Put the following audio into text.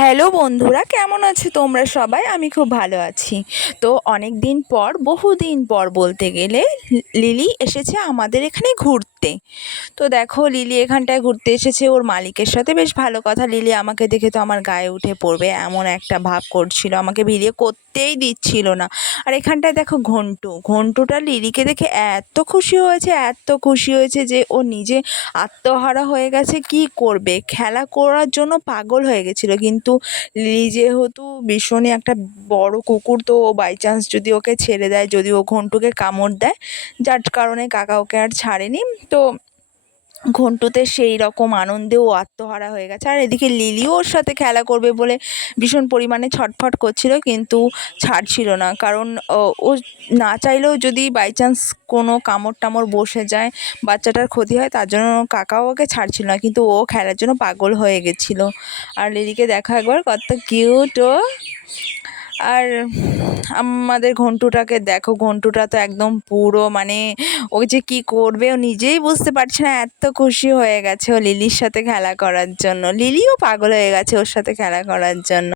Hello বন্ধুরা, কেমন আছো তোমরা সবাই? আমি খুব ভালো আছি। তো অনেক দিন পর, বহুদিন পর বলতে গেলে, লিলি এসেছে আমাদের এখানে ঘুরতে। তো দেখো, লিলি এখানটায় ঘুরতে এসেছে ওর মালিকের সাথে। বেশ ভালো কথা। লিলি আমাকে দেখে তো আমার গায়ে উঠে পড়বে এমন একটা ভাব করছিল, আমাকে ভিডিও করতেই দিচ্ছিল না। আর এখানটায় দেখো, ঘন্টুটা লিলিকে দেখে এত খুশি হয়েছে, এত খুশি হয়েছে যে ও নিজে আত্মহারা হয়ে গেছে। কি করবে, খেলা করার জন্য পাগল হয়ে গেছিলো। কিন্তু লিলি যেহেতু ভীষণই একটা বড় কুকুর, তো ও বাই চান্স যদি ওকে ছেড়ে দেয়, যদি ও ঘন্টুকে কামড় দেয়, যার কারণে কাকা ওকে আর ছাড়েনি। তো ঘন্টুতে সেই রকম আনন্দে ও আত্মহারা হয়ে গেছে। আর এদিকে লিলিও ওর সাথে খেলা করবে বলে ভীষণ পরিমাণে ছটফট করছিল, কিন্তু ছাড়ছিল না। কারণ ও না চাইলেও যদি বাই চান্স কোনো কামড় টামড় বসে যায়, বাচ্চাটার ক্ষতি হয়, তার জন্য কাকাও ওকে ছাড়ছিল না। কিন্তু ও খেলার জন্য পাগল হয়ে গেছিলো। আর লিলিকে দেখা একবার, কত কিউট ও। আর আমাদের ঘন্টুটাকে দেখো, ঘন্টুটা তো একদম পুরো মানে ও যে কি করবে ও নিজেই বুঝতে পারছে না, এত খুশি হয়ে গেছে ও লিলির সাথে খেলা করার জন্য। লিলিও পাগল হয়ে গেছে ওর সাথে খেলা করার জন্য।